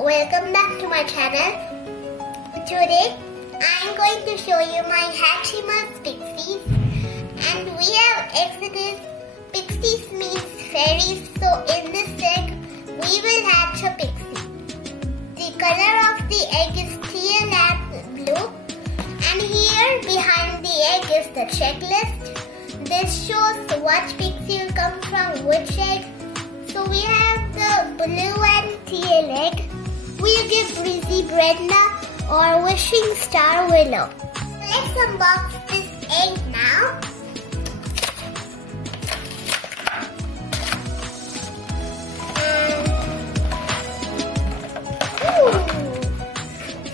welcome back to my channel. Today I'm going to show you my Hatchimals Pixies, and we have exited. Pixies means fairies, so in this egg we will hatch a pixie. The color of the egg is teal and blue, and here behind the egg is the checklist. This shows what pixie will come from which egg. So we have the blue and teal egg. We'll give Breezy Brenda or Wishing Star Willow. Let's unbox this egg now.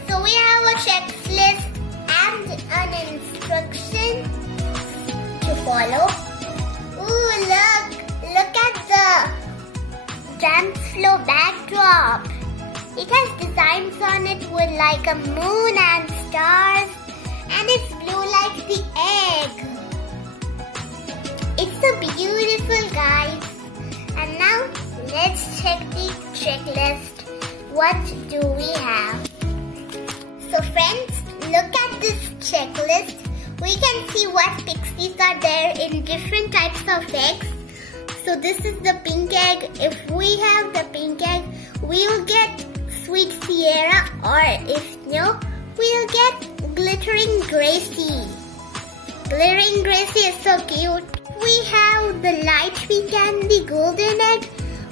So we have a checklist and an instruction to follow. Ooh, look at the dance floor backdrop. It has designs on it with like a moon and stars, and it's blue like the egg. It's so beautiful, guys. And now let's check the checklist. What do we have? So friends, look at this checklist. We can see what pixies are there in different types of eggs. So this is the pink egg. If we have the pink egg, we'll get Sweet Sierra, or if no, we'll get Glittering Gracie. Glittering Gracie is so cute. We have the light pink and the golden egg.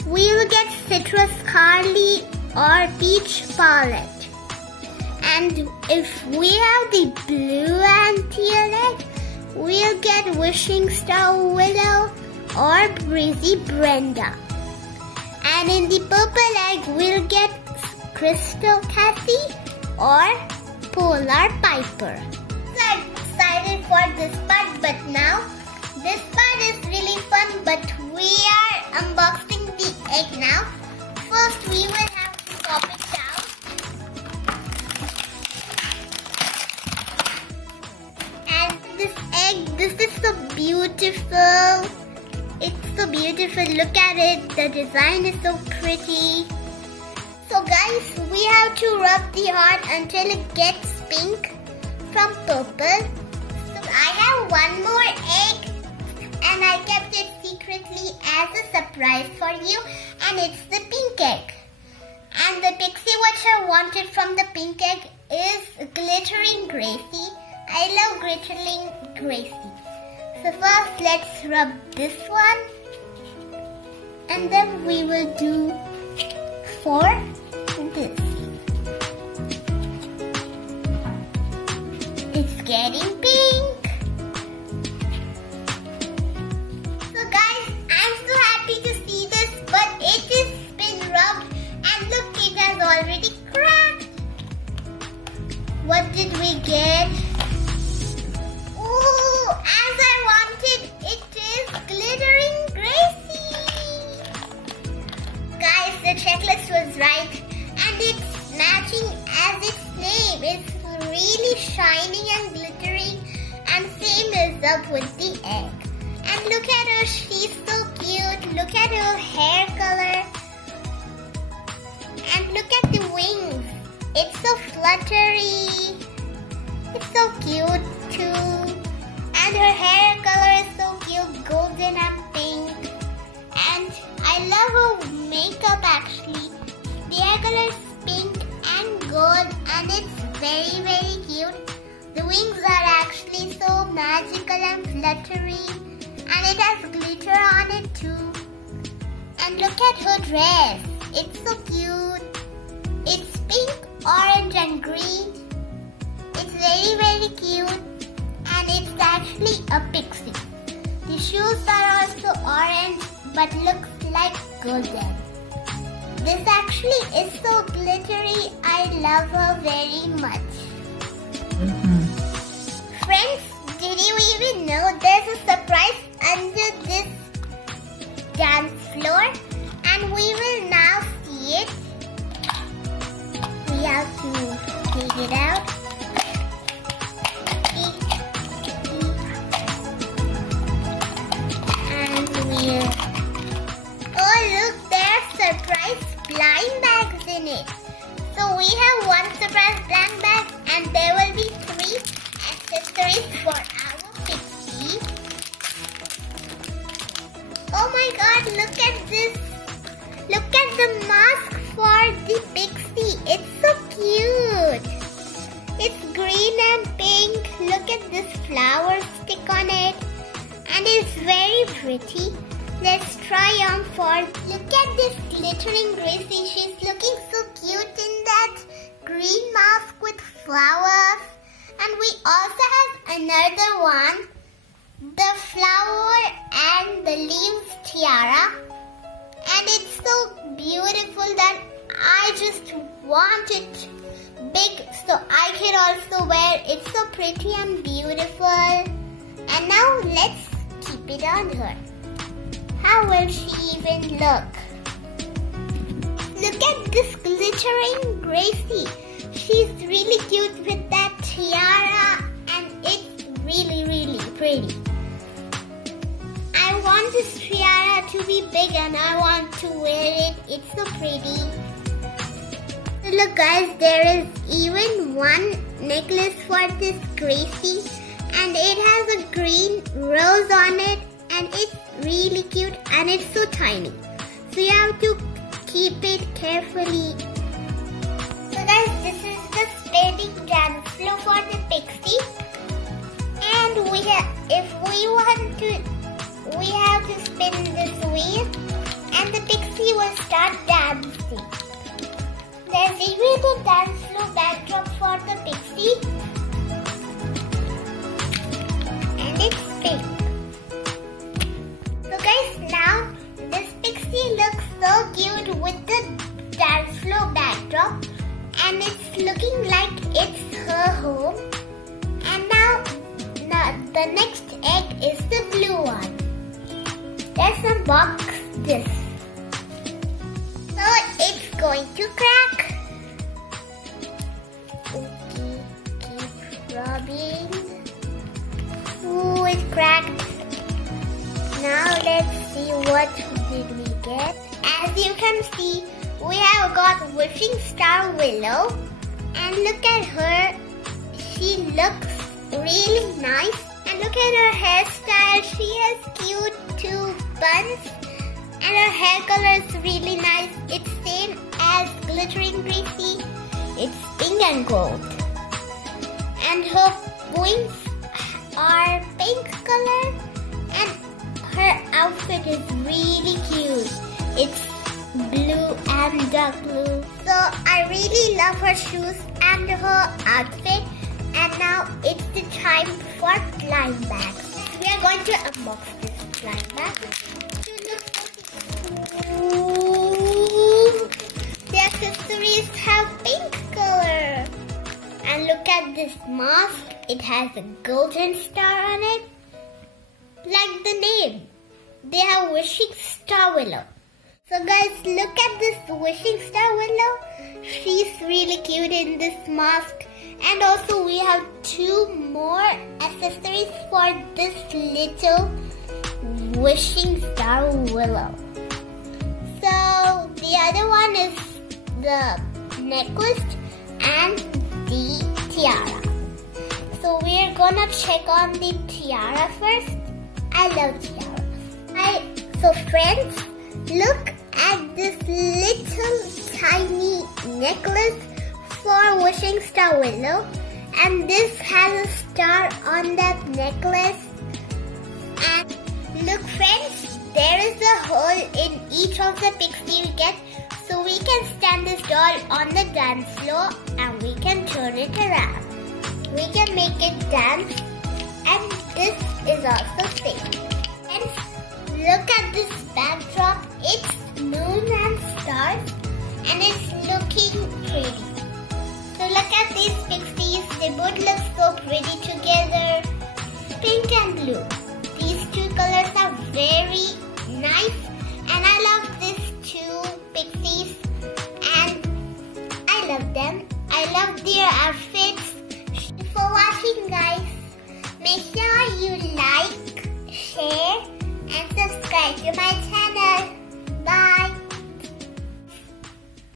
We'll get Citrus Carly or Peach Paulette. And if we have the blue and teal egg, we'll get Wishing Star Willow or Breezy Brenda. And in the purple egg, we'll get Crystal Cassie or Polar Piper. I'm excited for this part, but now this part is really fun, but we are unboxing the egg now. First, we will have to pop it down. And this egg, this is so beautiful. It's so beautiful. Look at it. The design is so pretty. So guys, we have to rub the heart until it gets pink from purple. So I have one more egg, and I kept it secretly as a surprise for you, and it's the pink egg. And the pixie which I wanted from the pink egg is Glittering Gracie. I love Glittering Gracie. So first let's rub this one, and then we will do for this. It's getting pink. So guys, I'm so happy to see this, but it has been rubbed, and look, it has already cracked. What did we get? Ooh, as I wanted, it is Glittering Gracie. Guys, the checklist was right, and it's matching as its name. It's really shining and glittering, and same is up with the egg. And look at her, she's so cute. Look at her hair color, and look at the wings. It's so fluttery. It's so cute too. And her hair color is so cute, golden and pink. And I love her makeup actually. The hair color is pink and gold, and it's very, very cute. The wings are actually so magical and fluttery, and it has glitter on it too. And look at her dress. It's so cute. It's pink, orange and green. It's very, very cute, and it's actually a pixie. The shoes are also orange but looks like golden. This actually is so glittery. I love her very much. Friends, did you even know there's a surprise under this dance floor? And we will now see it. We have to take it out. And we'll... Oh look, there's surprise blind bags in it. So we have one surprise blank bag and there will be 3 accessories for our Pixie. Oh my god, look at this. Look at the mask for the Pixie. It's so cute. It's green and pink. Look at this flower stick on it. And it's very pretty. Let's try on for. Look at this glittering Gracie. She's looking so cute in that green mask with flowers. And we also have another one. The flower and the leaves tiara. And it's so beautiful that I just want it big so I can also wear. It's so pretty and beautiful. And now let's keep it on her. How will she even look? Look at this glittering Gracie. She's really cute with that tiara and it's really pretty. I want this tiara to be big and I want to wear it. It's so pretty. So look guys, there is even one necklace for this Gracie and it has a green rose on it and it's really cute and it's so tiny. So you have to keep it carefully. So guys, this is the spinning dance floor for the Pixie. And we have to spin this wheel and the Pixie will start dancing. There's even a dance floor backdrop for the Pixie. And it's pink. So guys, now this Pixie looks so cute with the dance floor backdrop. And it's looking like it's her home. And now the next egg is the blue one. Let's unbox this. So it's going to crack. Okay, keep rubbing. Ooh, it cracked. Now let's see what did we get. As you can see, we have got Wishing Star Willow. And look at her. She looks really nice. And look at her hairstyle. She has cute 2 buns. And her hair color is really nice. It's same as glittering Gracie. It's pink and gold. And her wings are pink color. And her outfit is really cute. It's blue and dark blue. So I really love her shoes and her outfit. And now it's the time for blind bags. We are going to unbox this blind bag. Ooh, the accessories have pink color. And look at this mask. It has a golden star on it. Like the name. They have Wishing Star Willow. So guys, look at this Wishing Star Willow. She's really cute in this mask. And also we have 2 more accessories for this little Wishing Star Willow. So the other one is the necklace and the tiara. So we're gonna check on the tiara first. I love tiaras. So friends, look at this little tiny necklace for Wishing Star Willow, and this has a star on that necklace. And look friends, there is a hole in each of the Pixie we get, so we can stand this doll on the dance floor and we can turn it around. We can make it dance, and this is also safe. And look at this backdrop, it's moon and stars and it's looking pretty. So look at these Pixies, they both look so pretty together, pink and blue. These 2 colors are very nice and I love these 2 Pixies and I love them. I love their outfits. Thank you for watching guys. Make sure you like, share and subscribe to my channel.